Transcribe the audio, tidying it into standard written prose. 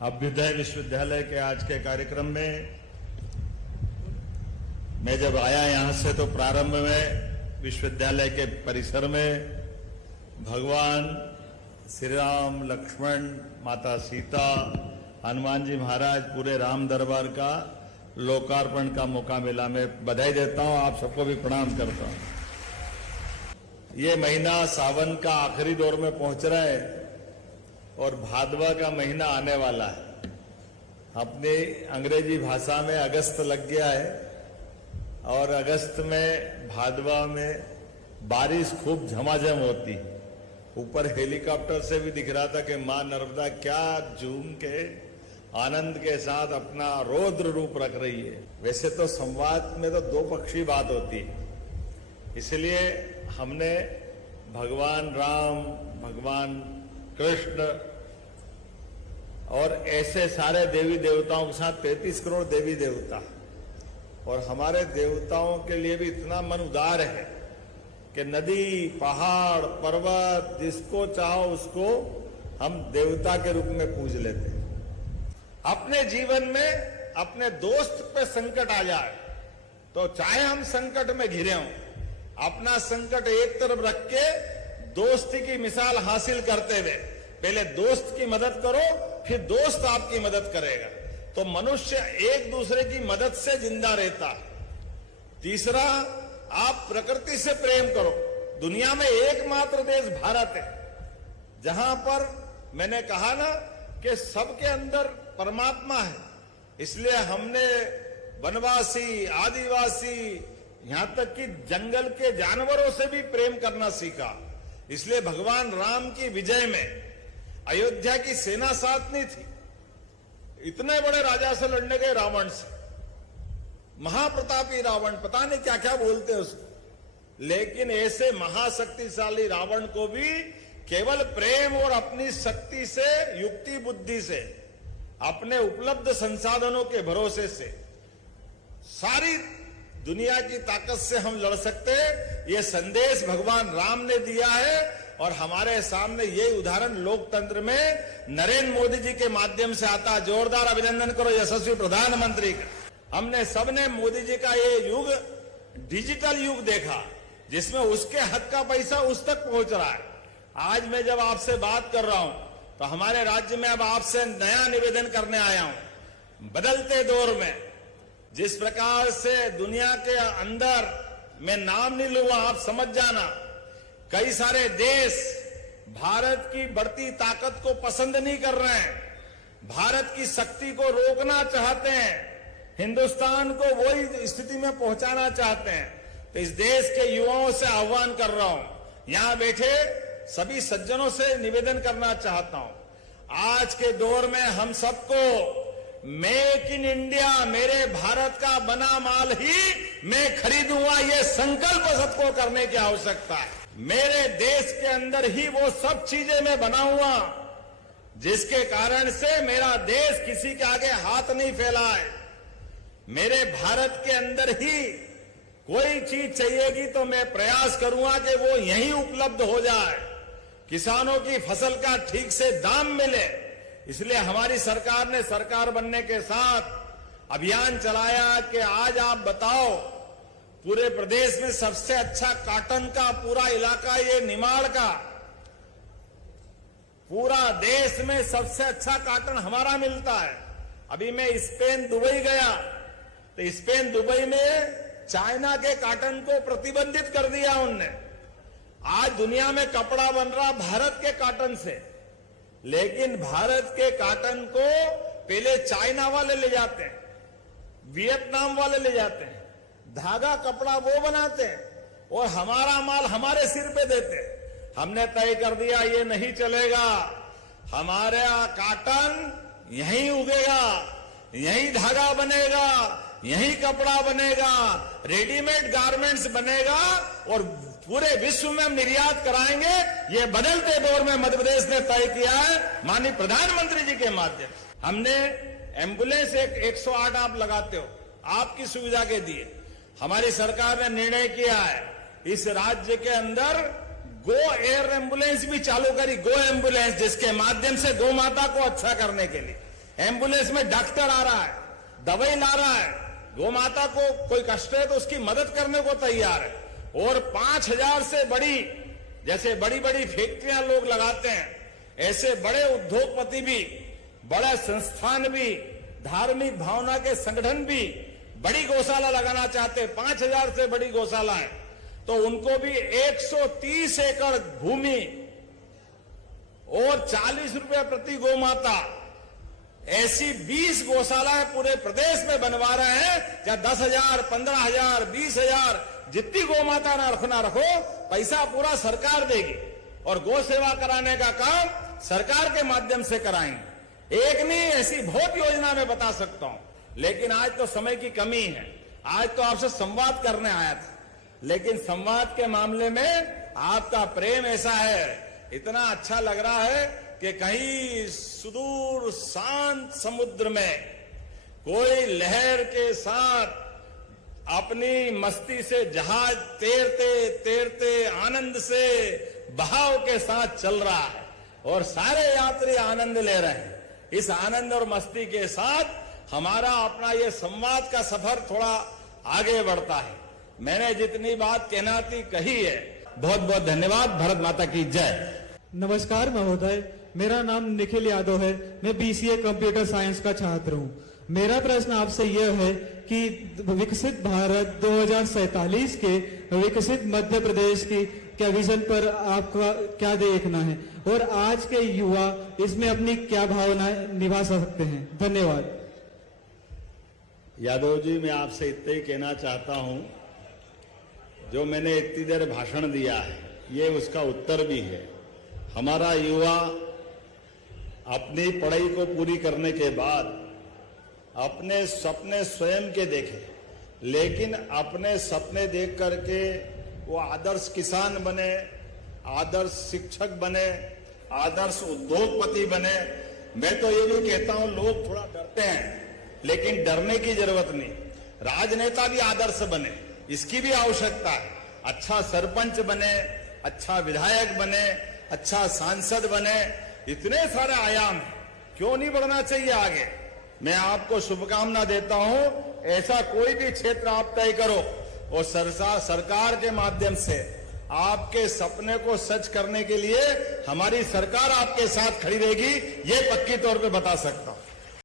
अभ्युदय विश्वविद्यालय के आज के कार्यक्रम में मैं जब आया यहां से तो प्रारंभ में विश्वविद्यालय के परिसर में भगवान श्री राम, लक्ष्मण, माता सीता, हनुमान जी महाराज, पूरे राम दरबार का लोकार्पण का मौका मिला। मैं बधाई देता हूं, आप सबको भी प्रणाम करता हूं। ये महीना सावन का आखिरी दौर में पहुंच रहा है और भादवा का महीना आने वाला है। अपनी अंग्रेजी भाषा में अगस्त लग गया है और अगस्त में भादवा में बारिश खूब झमाझम होती है। ऊपर हेलीकॉप्टर से भी दिख रहा था कि मां नर्मदा क्या झूम के आनंद के साथ अपना रौद्र रूप रख रही है। वैसे तो संवाद में तो दो पक्षी बात होती है, इसलिए हमने भगवान राम, भगवान कृष्ण और ऐसे सारे देवी देवताओं के साथ 33 करोड़ देवी देवता, और हमारे देवताओं के लिए भी इतना मन उदार है कि नदी, पहाड़, पर्वत, जिसको चाहो उसको हम देवता के रूप में पूज लेते हैं। अपने जीवन में अपने दोस्त पे संकट आ जाए तो चाहे हम संकट में घिरे हों, अपना संकट एक तरफ रख के दोस्ती की मिसाल हासिल करते हुए पहले दोस्त की मदद करो, फिर दोस्त आपकी मदद करेगा। तो मनुष्य एक दूसरे की मदद से जिंदा रहता है। तीसरा, आप प्रकृति से प्रेम करो। दुनिया में एकमात्र देश भारत है जहां पर मैंने कहा ना कि सबके अंदर परमात्मा है। इसलिए हमने वनवासी, आदिवासी, यहां तक कि जंगल के जानवरों से भी प्रेम करना सीखा। इसलिए भगवान राम की विजय में अयोध्या की सेना साथ नहीं थी। इतने बड़े राजा से लड़ने गए रावण से, महाप्रतापी रावण, पता नहीं क्या क्या बोलते हैं उसको, लेकिन ऐसे महाशक्तिशाली रावण को भी केवल प्रेम और अपनी शक्ति से, युक्ति बुद्धि से, अपने उपलब्ध संसाधनों के भरोसे से सारी दुनिया की ताकत से हम लड़ सकते हैं। ये संदेश भगवान राम ने दिया है और हमारे सामने ये उदाहरण लोकतंत्र में नरेंद्र मोदी जी के माध्यम से आता है। जोरदार अभिनंदन करो यशस्वी प्रधानमंत्री का। हमने सबने मोदी जी का ये युग, डिजिटल युग देखा जिसमें उसके हक का पैसा उस तक पहुंच रहा है। आज मैं जब आपसे बात कर रहा हूं तो हमारे राज्य में अब आपसे नया निवेदन करने आया हूं। बदलते दौर में जिस प्रकार से दुनिया के अंदर, मैं नाम नहीं लूंगा, आप समझ जाना, कई सारे देश भारत की बढ़ती ताकत को पसंद नहीं कर रहे हैं, भारत की शक्ति को रोकना चाहते हैं, हिंदुस्तान को वही स्थिति में पहुंचाना चाहते हैं। तो इस देश के युवाओं से आह्वान कर रहा हूं, यहां बैठे सभी सज्जनों से निवेदन करना चाहता हूं, आज के दौर में हम सबको मेक इन इंडिया, मेरे भारत का बना माल ही मैं खरीदूंगा, ये संकल्प सबको करने की आवश्यकता है। मेरे देश के अंदर ही वो सब चीजें मैं बनाऊंगा जिसके कारण से मेरा देश किसी के आगे हाथ नहीं फैलाए। मेरे भारत के अंदर ही कोई चीज चाहिएगी तो मैं प्रयास करूंगा कि वो यहीं उपलब्ध हो जाए, किसानों की फसल का ठीक से दाम मिले। इसलिए हमारी सरकार ने सरकार बनने के साथ अभियान चलाया कि आज आप बताओ, पूरे प्रदेश में सबसे अच्छा कॉटन का पूरा इलाका ये निमाड़ का, पूरा देश में सबसे अच्छा कॉटन हमारा मिलता है। अभी मैं स्पेन, दुबई गया तो स्पेन, दुबई में चाइना के कॉटन को प्रतिबंधित कर दिया उनने। आज दुनिया में कपड़ा बन रहा भारत के कॉटन से, लेकिन भारत के कॉटन को पहले चाइना वाले ले जाते हैं, वियतनाम वाले ले जाते हैं, धागा कपड़ा वो बनाते हैं और हमारा माल हमारे सिर पे देते हैं। हमने तय कर दिया ये नहीं चलेगा, हमारा कॉटन यहीं उगेगा, यहीं धागा बनेगा, यहीं कपड़ा बनेगा, रेडीमेड गारमेंट्स बनेगा और पूरे विश्व में हम निर्यात कराएंगे। ये बदलते दौर में मध्य प्रदेश ने तय किया है माननीय प्रधानमंत्री जी के माध्यम से। हमने एम्बुलेंस 108 आप लगाते हो, आपकी सुविधा के लिए हमारी सरकार ने निर्णय किया है इस राज्य के अंदर गो एयर एम्बुलेंस भी चालू करी, गो एम्बुलेंस, जिसके माध्यम से गौ माता को अच्छा करने के लिए एम्बुलेंस में डॉक्टर आ रहा है, दवाई ला रहा है, गौ माता को कोई कष्ट है तो उसकी मदद करने को तैयार है। और 5000 से बड़ी, जैसे बड़ी बड़ी फैक्ट्रियां लोग लगाते हैं, ऐसे बड़े उद्योगपति भी, बड़ा संस्थान भी, धार्मिक भावना के संगठन भी बड़ी गौशाला लगाना चाहते हैं। 5000 से बड़ी गौशाला है तो उनको भी 130 एकड़ भूमि और 40 रुपए प्रति गौ माता, ऐसी 20 गौशालाएं पूरे प्रदेश में बनवा रहे हैं। या 10,000, 15,000, 20,000 जितनी गौ माता ना रखो, पैसा पूरा सरकार देगी और गौ सेवा कराने का काम सरकार के माध्यम से कराएंगे। एक नहीं, ऐसी बहुत योजना मैं बता सकता हूं, लेकिन आज तो समय की कमी है। आज तो आपसे संवाद करने आया था, लेकिन संवाद के मामले में आपका प्रेम ऐसा है, इतना अच्छा लग रहा है कि कहीं सुदूर शांत समुद्र में कोई लहर के साथ अपनी मस्ती से जहाज तैरते तैरते आनंद से बहाव के साथ चल रहा है और सारे यात्री आनंद ले रहे हैं। इस आनंद और मस्ती के साथ हमारा अपना ये संवाद का सफर थोड़ा आगे बढ़ता है। मैंने जितनी बात कहना थी कही है। बहुत बहुत धन्यवाद। भारत माता की जय। नमस्कार महोदय, मेरा नाम निखिल यादव है। मैं BCA कंप्यूटर साइंस का छात्र हूँ। मेरा प्रश्न आपसे यह है कि विकसित भारत 2047 के विकसित मध्य प्रदेश की क्या विजन पर आपका क्या देखना है और आज के युवा इसमें अपनी क्या भावनाएं निभा सकते हैं? धन्यवाद। यादव जी, मैं आपसे इतना ही कहना चाहता हूं, जो मैंने इतनी देर भाषण दिया है ये उसका उत्तर भी है। हमारा युवा अपनी पढ़ाई को पूरी करने के बाद अपने सपने स्वयं के देखे, लेकिन अपने सपने देख करके वो आदर्श किसान बने, आदर्श शिक्षक बने, आदर्श उद्योगपति बने। मैं तो ये भी कहता हूं, लोग थोड़ा डरते हैं, लेकिन डरने की जरूरत नहीं। राजनेता भी आदर्श बने, इसकी भी आवश्यकता है। अच्छा सरपंच बने, अच्छा विधायक बने, अच्छा सांसद बने, इतने सारे आयाम हैं, क्यों नहीं बढ़ना चाहिए आगे। मैं आपको शुभकामना देता हूं। ऐसा कोई भी क्षेत्र आप तय करो और सरकार के माध्यम से आपके सपने को सच करने के लिए हमारी सरकार आपके साथ खड़ी रहेगी, ये पक्की तौर पे बता सकता हूं।